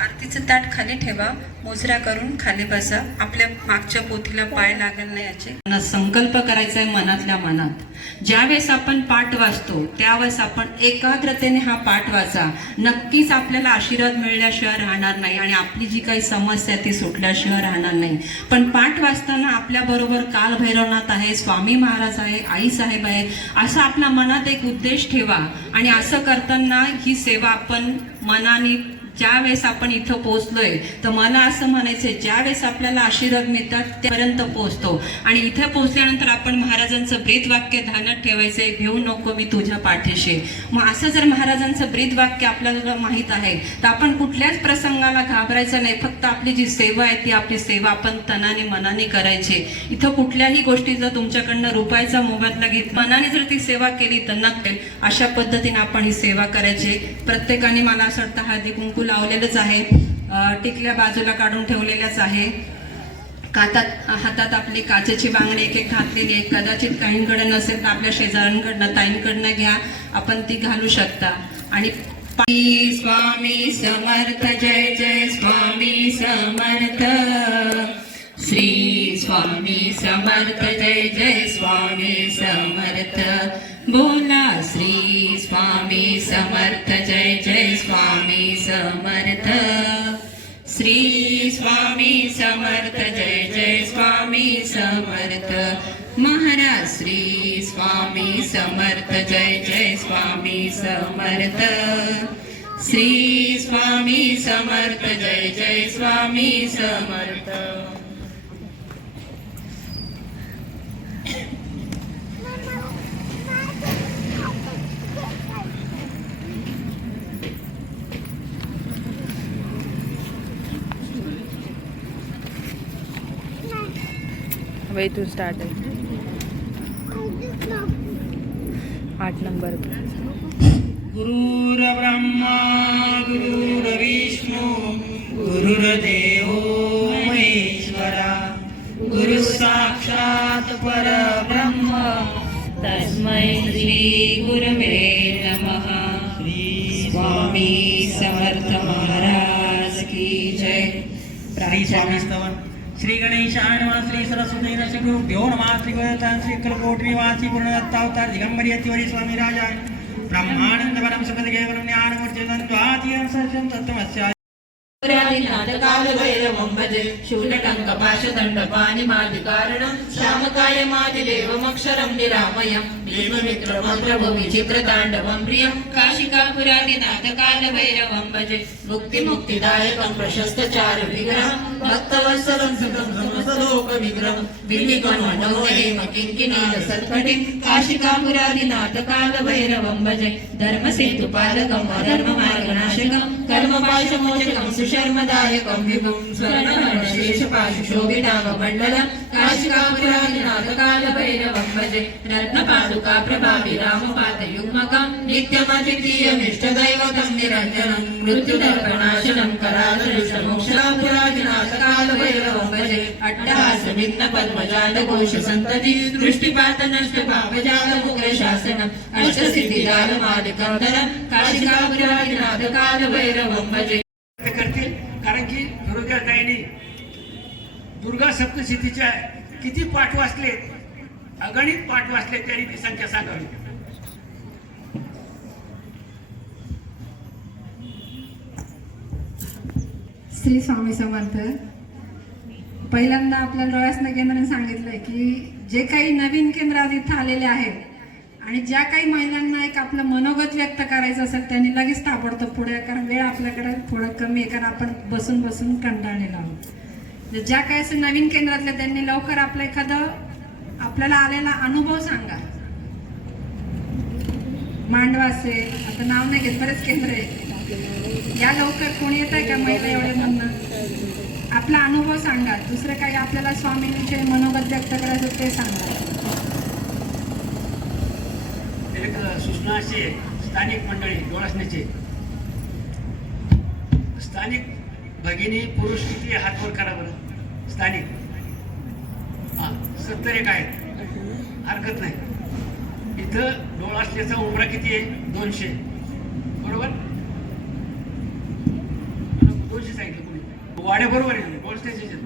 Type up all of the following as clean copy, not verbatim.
आरतीचं ताट खाली ठेवा, मोजरा करून खाली बसा. आपल्या मागच्या पोथीला पाय लागल नाही याचे संकल्प करायचा आहे मनातल्या मनात. ज्यावेळेस आपण पाठ वाचतो त्यावेळेस आपण एकाग्रतेने हा पाठ वाचा. नक्कीच आपल्याला आशीर्वाद मिळल्याशिवाय राहणार नाही आणि आपली जी काही समस्या आहे ती सुटल्याशिवाय राहणार नाही. पण पाठ वाचताना आपल्याबरोबर कालभैरवनाथ आहे, स्वामी महाराज आहे, आई साहेब आहे, असा आपल्या मनात एक उद्देश ठेवा. आणि असं करताना ही सेवा आपण मनाने ज्यावेळेस आपण इथं पोहोचलोय तर मला असं म्हणायचंय ज्यावेळेस आपल्याला आशीर्वाद मिळतात त्यापर्यंत पोहोचतो. आणि इथे पोहोचल्यानंतर आपण महाराजांचं ब्रीदवाक्य ध्यानात ठेवायचंय, घेऊ नको मी तुझ्या पाठीशी. मग असं जर महाराजांचं ब्रीदवाक्य आपल्याला माहीत आहे तर आपण कुठल्याच प्रसंगाला घाबरायचं नाही. फक्त आपली जी सेवा आहे ती आपली सेवा आपण तनाने मनाने करायची. इथं कुठल्याही गोष्टी जर तुमच्याकडनं रुपयाचा मोबदला घेत मनाने जर ती सेवा केली तर नक्की अशा पद्धतीने आपण ही सेवा करायची. प्रत्येकाने मला असं वाटतं हळदी कुंकू लावलेलंच आहे, टिकल्या बाजूला काढून ठेवलेल्याच आहे. हातात आपली काचेची बांगडी एक एक घातलेली आहे. कदाचित काहींकडे नसेल तर आपल्या शेजाऱ्यांकडनं ताईंकडनं घ्या, आपण ती घालू शकता. आणि स्वामी समर्थ, जय जय स्वामी समर्थ. श्री स्वामी समर्थ, जय जय स्वामी समर्थ. बोला श्री स्वामी समर्थ, जय जय स्वामी समर्थ. श्री स्वामी समर्थ, जय जय स्वामी समर्थ. महाराज श्री स्वामी समर्थ, जय जय स्वामी समर्थ. श्री स्वामी समर्थ, जय जय स्वामी समर्थ. वही तू स्टार्ट है 8 नंबर. गुरुर ब्रह्मा गुरुर्विष्णु गुरुर्देव महेश्वरा. गुरु साक्षात परब्रह्म तस्मै श्री गुरवे नमः. श्री स्वामी समर्थ महाराज की जय. श्री स्वामी स्तवन. श्री गणेशाय नमः. श्री सरस्वती श्री गुरुभ्यो नमः. श्री गणेशाय श्री कलकोटनिवासी पूर्णदत्तावतार दिगंबरी यतिवरी स्वामी राजाय ब्रह्मानंद परम सुखद केवलम ज्ञानमूर्ति द्वातीयं सत्यं तत्त्वमस्य. काल भैरवं भजे शूलटङ्कपाशदण्डपाणिमादिकारणं श्यामकाय मादिदेवमक्षरं निरामयं देवमित्रमं प्रभु विचित्रताण्डवं प्रियं काशिकापुरादिनाथ काल भैरवं भजे मुक्तिदायकं प्रशस्तचार विग्रहं भक्तवत्सलं सुखं समस्तलोक विग्रहं विलिकमण्डोहेम किङ्किणीरसत्कटिं काशिकापुरादिनाथ काल भैरवं भजे धर्मसेतुपालकं अधर्ममार्गनाशकं कर्मपाशमोचकं सुशर्मदायकं विभुं स्वर्णमणिशेषपाशुशोभिनाममण्डलं काशिकापुरादिनाथ काल भैरवं भजे रत्नपादुका प्रभावि रामपादयुग्मकं नित्यमद्वितीयमिष्टदैवतं निरञ्जनं मृत्युदर्पणाशनं करालरुषमोक्षपुरादिनाथ काल भैरवं भजे अट्टहासविघ्न पद्मजालघोषसन्तति दृष्टिपात नष्ट पापजालमुग्रशासनम् अष्टसिद्धिदालमादिकं धरं काशिकापुरादिनाथ काल भैरवं भजे. करतील कारण की दुर्गाताईंनी दुर्गा सप्तशतीच्या किती पाठ वाचले, अगणित पाठ वाचले, तरी ती संख्या सांगावी. श्री स्वामी समर्थ. पहिल्यांदा आपल्याला डोळ्यासनं केंद्राने सांगितलंय की जे काही नवीन केंद्र आज इथं आलेले आहेत आणि ज्या काही महिलांना एक आपलं मनोगत व्यक्त करायचं असेल त्यांनी लगेच ताबडतोब पुढे, कारण वेळ आपल्याकडे थोडं कमी आहे, कारण आपण बसून बसून कंटाळलेलो आहोत. ज्या काही असं नवीन केंद्रातल्या त्यांनी लवकर आपलं एखादं आपल्याला आलेला अनुभव सांगा. मांडवा असेल, आता नाव नाही घेत, बरेच केंद्र आहे, या लवकर. कोणी येत आहे का महिला एवढे म्हणणं? आपला अनुभव सांगा. दुसरं काही आपल्याला स्वामींविषयी मनोगत व्यक्त करायचं ते सांगा. सूचना अशी आहे, स्थानिक मंडळी डोळसण्याचे स्थानिक भगिनी पुरुष किती हातवर करा बरं. स्थानिक 70 आहेत, हरकत नाही. इथं डोळसण्याचा उमरा किती आहे? 200, बरोबर. जोशी सांगितलं कोणी वाड्या बरोबर आहे पोलीस स्टेशन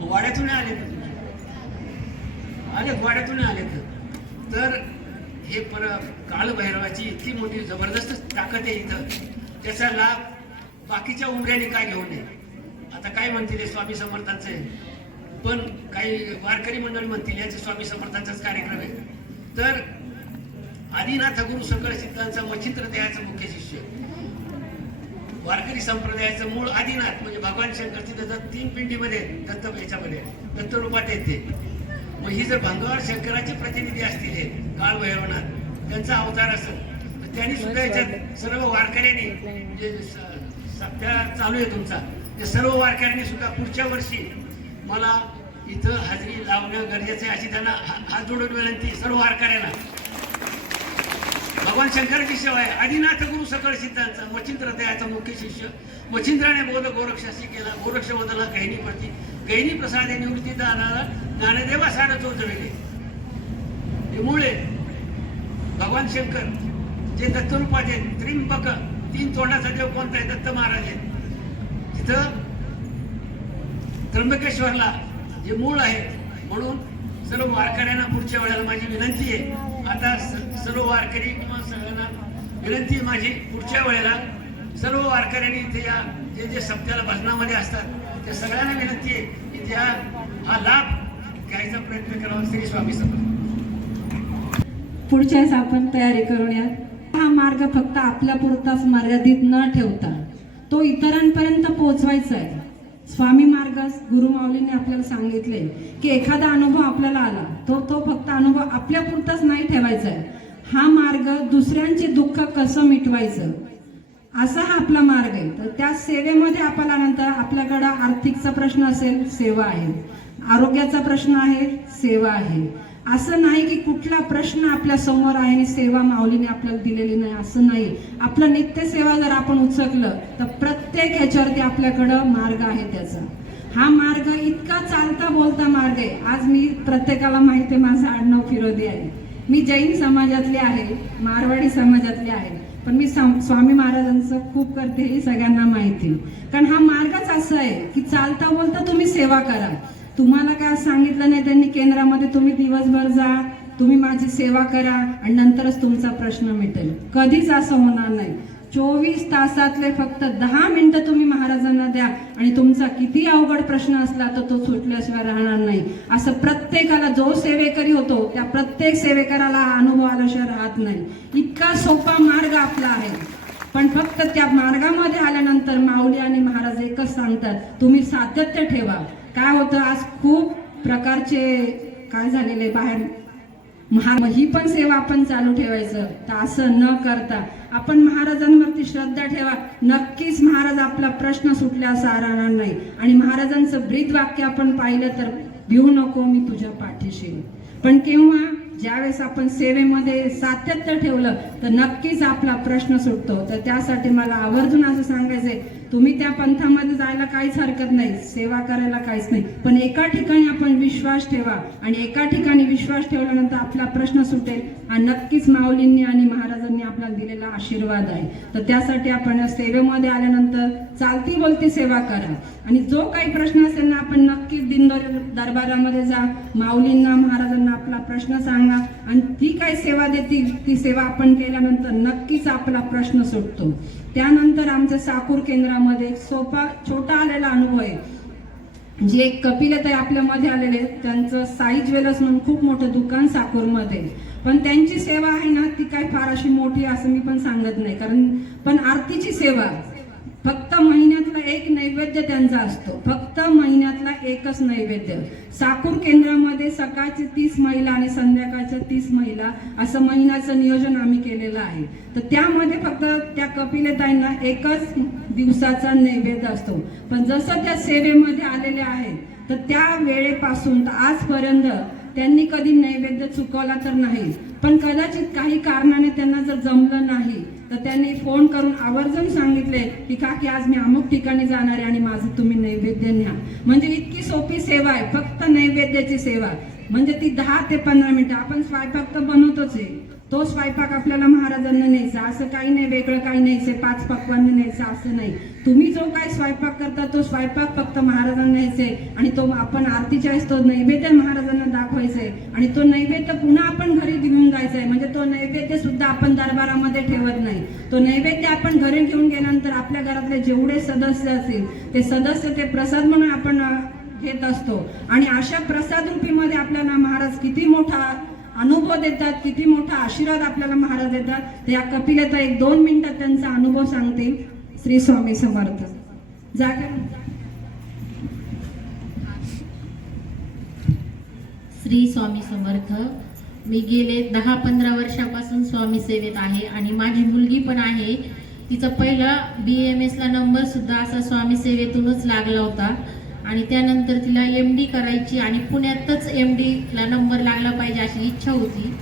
वाड्यातून आले वाड्यातून आले तर हे काळभैरवाची इतकी मोठी जबरदस्त ताकद आहे इथं, त्याचा लाभ बाकीच्या उमऱ्याने काय घेऊ नये. आता काय म्हणतील हे स्वामी समर्थांचे, पण काही वारकरी मंडळी म्हणतील याचे स्वामी समर्थांचाच कार्यक्रम आहे. तर आदिनाथ गुरु सकळ सिद्धांचा मच्छिंद्र देहाचा मुख्य शिष्य, वारकरी संप्रदायाचं मूळ आदिनाथ म्हणजे भगवान शंकर तिथं 3 पिंडीमध्ये दत्त याच्यामध्ये दत्त रूपात येते. मग ही जर भंगार शंकराचे प्रतिनिधी असतील हे काळ भैरवनाथ त्यांचा अवतार असेल तर त्यांनी सुद्धा याच्यात सर्व वारकऱ्यांनी जे सप्ताह चालू आहे तुमचा त्या सर्व वारकऱ्यांनी सुद्धा पुढच्या वर्षी मला इथं हाजरी लावणं गरजेचं आहे अशी त्यांना हात जोडून विनंती सर्व वारकऱ्यांना. भगवान शंकराची सेवा आहे. आदिनाथ गुरु सकळ सिद्धांचा मच्छिंद्र देहाचा मुख्य शिष्य, मच्छिंद्राने बोध गोरक्षाशी केला, गोरक्ष बदला गहिनी प्रती, गहिनी प्रसादे निवृत्ती दानाला ज्ञानदेवा सार चोचविले. हे मुळे भगवान शंकर जे दत्तरूपात आहेत, त्रिंबक 3 तोंडाचा देव कोणता आहे? दत्त महाराज आहेत. तिथं त्र्यंबकेश्वरला जे मूळ आहे, म्हणून सर्व वारकऱ्यांना पुढच्या वेळेला माझी विनंती आहे. आता सर्व वारकरी किंवा सगळ्यांना विनंती आहे माझी, पुढच्या वेळेला सर्व वारकऱ्यांनी इथे या जे सप्त्याला भजनामध्ये असतात त्या सगळ्यांना विनंती आहे की त्या हा लाभ घ्यायचा प्रयत्न करावा. श्री स्वामी समर्थ. पुढच्याच आपण तयारी करूया. हा मार्ग फक्त आपल्या पुरताच मर्यादित न ठेवता तो इतरांपर्यंत पोहोचवायचा आहे. स्वामी मार्ग गुरु माऊलीने आपल्याला सांगितले की एखादा अनुभव आपल्याला आला तो फक्त अनुभव आपल्या पुरताच नाही ठेवायचा आहे. हा मार्ग दुसऱ्यांचे दुःख कसं मिटवायचं असा हा आपला मार्ग आहे. तर त्या सेवेमध्ये आपण आल्यानंतर आपल्याकडं आर्थिकचा प्रश्न असेल, सेवा आहे. आरोग्याचा प्रश्न आहे, सेवा आहे. असं नाही की कुठला प्रश्न आपल्या समोर आहे आणि सेवा माऊलीने आपल्याला दिलेली नाही, असं नाही. आपलं नित्य सेवा जर आपण उचकलं तर प्रत्येक ह्याच्यावरती आपल्याकडं मार्ग आहे त्याचा. हा मार्ग इतका चालता बोलता मार्ग आहे. आज मी प्रत्येकाला माहिती आहे माझं आडनाव फिरोदी आहे. मी जैन समाजातली आहे, मारवाडी समाजातली आहे, पण मी स्वामी महाराजांचं खूप करते हे सगळ्यांना माहिती. कारण हा मार्गच असा आहे की चालता बोलता तुम्ही सेवा करा. तुम्हाला काय सांगितलं नाही त्यांनी केंद्रामध्ये, तुम्ही दिवसभर जा, तुम्ही माझी सेवा करा आणि नंतरच तुमचा प्रश्न मिटेल. कधीच असं होणार नाही. 24 तासातले फक्त 10 मिनिटं तुम्ही महाराजांना द्या आणि तुमचा किती अवघड प्रश्न असला तर तो सुटल्याशिवाय राहणार नाही. असं प्रत्येकाला जो सेवेकरी होतो त्या प्रत्येक सेवेकराला अनुभव आल्याशिवाय राहत नाही. इतका सोपा मार्ग आपला आहे. पण फक्त त्या मार्गामध्ये आल्यानंतर माऊली आणि महाराज एकच सांगतात, तुम्ही सातत्य ठेवा. काय होतं आज खूप प्रकारचे काय झालेले बाहेर ही पण सेवा आपण चालू ठेवायचं. तर असं न करता आपण महाराजांवरती श्रद्धा ठेवा. नक्कीच महाराज आपला प्रश्न सुटल्यास राहणार नाही. आणि महाराजांचं ब्रीद वाक्य आपण पाहिलं तर भिवू नको मी तुझ्या पाठीशी. पण केव्हा ज्यावेळेस आपण सेवेमध्ये सातत्य ठेवलं तर नक्कीच आपला प्रश्न सुटतो. तर त्यासाठी मला आवर्जून असं सांगायचंय, तुम्ही त्या पंथामध्ये जायला काहीच हरकत नाही, सेवा करायला काहीच नाही, पण एका ठिकाणी आपण विश्वास ठेवा आणि एका ठिकाणी विश्वास ठेवल्यानंतर आपला प्रश्न सुटेल. हा नक्कीच माऊलींनी आणि महाराजांनी आपल्याला दिलेला आशीर्वाद आहे. तर त्यासाठी आपण सेवेमध्ये आल्यानंतर चालती बोलती सेवा करा आणि जो काही प्रश्न असेल ना आपण नक्कीच दिनदर दरबारामध्ये जा, माऊलींना महाराजांना आपला प्रश्न सांगा आणि ती काय सेवा देतील ती सेवा आपण केल्यानंतर नक्कीच आपला प्रश्न सुटतो. त्यानंतर आमच्या साकूर केंद्रामध्ये सोपा छोटा आलेला अनुभव आहे. जे कपिलताई आपल्या मध्ये आलेले, त्यांचं साई ज्वेलर्स म्हणून खूप मोठं दुकान साकूरमध्ये, पण त्यांची सेवा आहे ना ती काय फार अशी मोठी असं मी पण सांगत नाही. कारण पण आरतीची सेवा फक्त महिन्यातला एक नैवेद्य त्यांचा असतो, फक्त महिन्यातला एकच नैवेद्य. साकूर केंद्रामध्ये सकाळची 30 महिला आणि संध्याकाळच्या 30 महिला असं महिन्याचं नियोजन आम्ही केलेलं आहे. तर त्यामध्ये फक्त त्या कपिलताईंना एकच दिवसाचा नैवेद्य असतो. पण जसं त्या सेवेमध्ये आलेले आहेत तर त्या वेळेपासून तर आजपर्यंत त्यांनी कधी नैवेद्य चुकवला तर नाही. पण कदाचित काही कारणाने त्यांना जर जमलं नाही तर त्यांनी फोन करून आवर्जून सांगितले की काकी आज मी अमुक ठिकाणी जाणार आहे आणि माझं तुम्ही नैवेद्य न्या. म्हणजे इतकी सोपी सेवा आहे, फक्त नैवेद्याची सेवा. म्हणजे ती 10 ते 15 मिनिटं. आपण स्वयंपाक तर बनवतोच आहे, तो स्वयंपाक आपल्याला महाराजांना न्यायचा, असं काही नाही, वेगळं काही न्यायचं, 5 पक्वांना न्यायचं असं नाही. तुम्ही जो काय स्वयंपाक करता तो स्वयंपाक फक्त महाराजांना न्यायचे आणि तो आपण आरतीच्या वेळेस तो नैवेद्य महाराजांना दाखवायचंय आणि तो नैवेद्य पुन्हा आपण घरी घेऊन जायचंय. म्हणजे तो नैवेद्य सुद्धा आपण दरबारामध्ये ठेवत नाही. तो नैवेद्य आपण घरी घेऊन गेल्यानंतर आपल्या घरातले जेवढे सदस्य असतील ते सदस्य ते प्रसाद म्हणून आपण घेत असतो. आणि अशा प्रसाद रूपीमध्ये आपल्याला महाराज किती मोठा अनुभव देतात, किती मोठा आशीर्वाद आपल्याला महाराज देतात. त्या कपिलेता 1-2 मिनिटात त्यांचा अनुभव सांगतील. श्री स्वामी समर्थ. जागे श्री स्वामी समर्थ. मी गेले 10-15 वर्षापासून स्वामी सेवेत आहे आणि माझी मुलगी पण आहे. तिचा पहिला BMS ला नंबर सुद्धा असा स्वामी सेवेतूनच लागला होता आणि त्यानंतर तिला MD करायची आणि पुण्यातच MD ला नंबर लागला पाहिजे अशी इच्छा होती.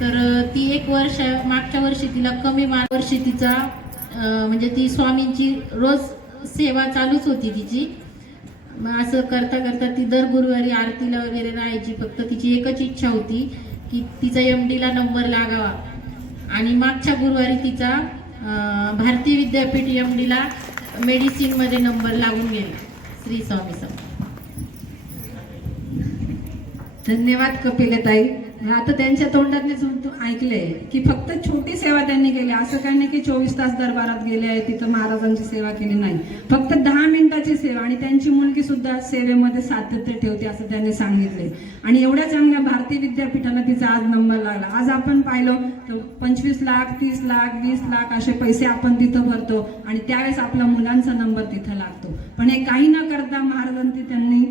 तर ती मागच्या वर्षी तिला कमी वर्षी तिचा म्हणजे ती स्वामींची रोज सेवा चालूच होती तिची. असं करता करता ती दर गुरुवारी आरतीला वगैरे राहायची. फक्त तिची एकच इच्छा होती की तिचा MD ला नंबर लागावा आणि मागच्या गुरुवारी तिचा भारतीय विद्यापीठ MD ला मेडिसिन मध्ये नंबर लागून गेला. श्री स्वामी समर्थ. धन्यवाद कपिलताई. आता त्यांच्या तोंडातले ऐकले की फक्त छोटी सेवा त्यांनी केली, असं काही नाही की 24 तास दरबारात गेले आहे तिथं महाराजांची सेवा केली नाही. फक्त 10 मिनिटाची सेवा आणि त्यांची मुलगी सुद्धा सेवेमध्ये सातत्य ठेवते असं त्यांनी सांगितले. आणि एवढ्या चांगल्या भारतीय विद्यापीठाला तिचा आज नंबर लागला. आज आपण पाहिलं तर 25 लाख, 30 लाख, 20 लाख असे पैसे आपण तिथं भरतो आणि त्यावेळेस आपल्या मुलांचा नंबर तिथं लागतो. पण हे काही न करता महाराजांनी त्यांनी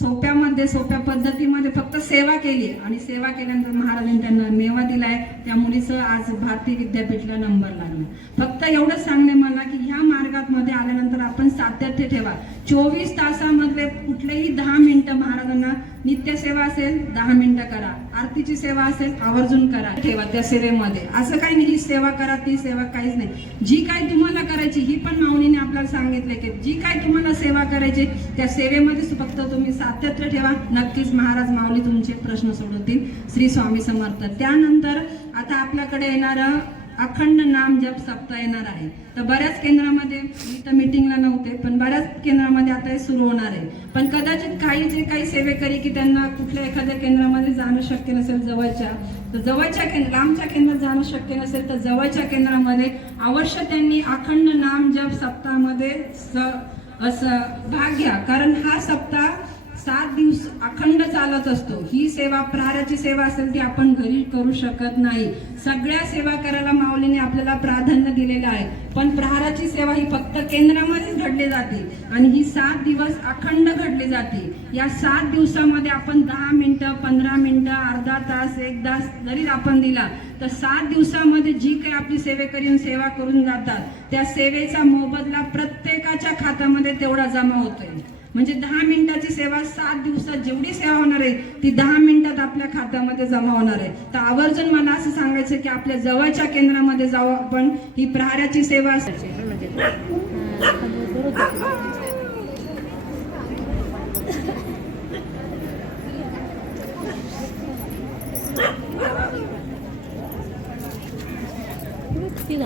सोप्या पद्धतीमध्ये फक्त सेवा केली आणि सेवा केल्यानंतर महाराजांनी त्यांना मेवा दिलाय. त्या मुलीचं आज भारतीय विद्यापीठला नंबर लागला. फक्त एवढंच सांगणे मला की ह्या मार्गात मध्ये आल्यानंतर आपण सातत्य ठेवा. 24 तासामध्ये कुठलेही 10 मिनिटं महाराजांना नित्य सेवा असेल 10 मिनिटं करा, आरतीची सेवा असेल आवर्जून करा, ठेवा त्या सेवेमध्ये. असं काही नाही ही सेवा करा ती सेवा काहीच नाही. जी काय तुम्हाला करायची ही पण माऊलीने आपल्याला सांगितले की जी काय तुम्हाला सेवा करायची त्या सेवेमध्ये फक्त तुम्ही सातत्य ठेवा. नक्कीच महाराज माऊली तुमचे प्रश्न सोडवतील. श्री स्वामी समर्थ. त्यानंतर आता आपल्याकडे येणारं अखंड नाम जप सप्ताह येणार आहे. तर बऱ्याच केंद्रामध्ये, मी तर मीटिंगला नव्हते पण बऱ्याच केंद्रामध्ये आता हे सुरू होणार आहे. पण कदाचित काही जे काही सेवेकरी की त्यांना कुठल्या एखाद्या केंद्रामध्ये जाणं शक्य नसेल जवळच्या, तर जवळच्या लांबच्या केंद्रात जाणं शक्य नसेल तर जवळच्या केंद्रामध्ये अवश्य त्यांनी अखंड नाम जप सप्ताहामध्ये भाग घ्या. कारण हा सप्ताह 7 दिवस अखंड चालत असतो. ही सेवा प्रहाराची सेवा असेल ती आपण घरी करू शकत नाही. सगळ्या सेवा करायला माऊलीने आपल्याला प्राधान्य दिलेलं आहे. पण प्रहाराची सेवा ही फक्त केंद्रामध्येच घडली जाते आणि ही 7 दिवस अखंड घडली जाते. या 7 दिवसामध्ये आपण 10 मिनिटं, 15 मिनिटं, अर्धा तास, 1 तास जरी आपण दिला तर 7 दिवसामध्ये जी काही आपली सेवेकरी सेवा करून जातात त्या सेवेचा मोबदला प्रत्येकाच्या खात्यामध्ये तेवढा जमा होतोय. म्हणजे 10 मिनिटाची सेवा 7 दिवसात जेवढी सेवा होणार आहे ती 10 मिनिटात आपल्या खात्यामध्ये जमा होणार आहे. तर आवर्जून मला असं सांगायचं की आपल्या जवळच्या केंद्रामध्ये जाऊ आपण. ही प्रहाराची सेवा ती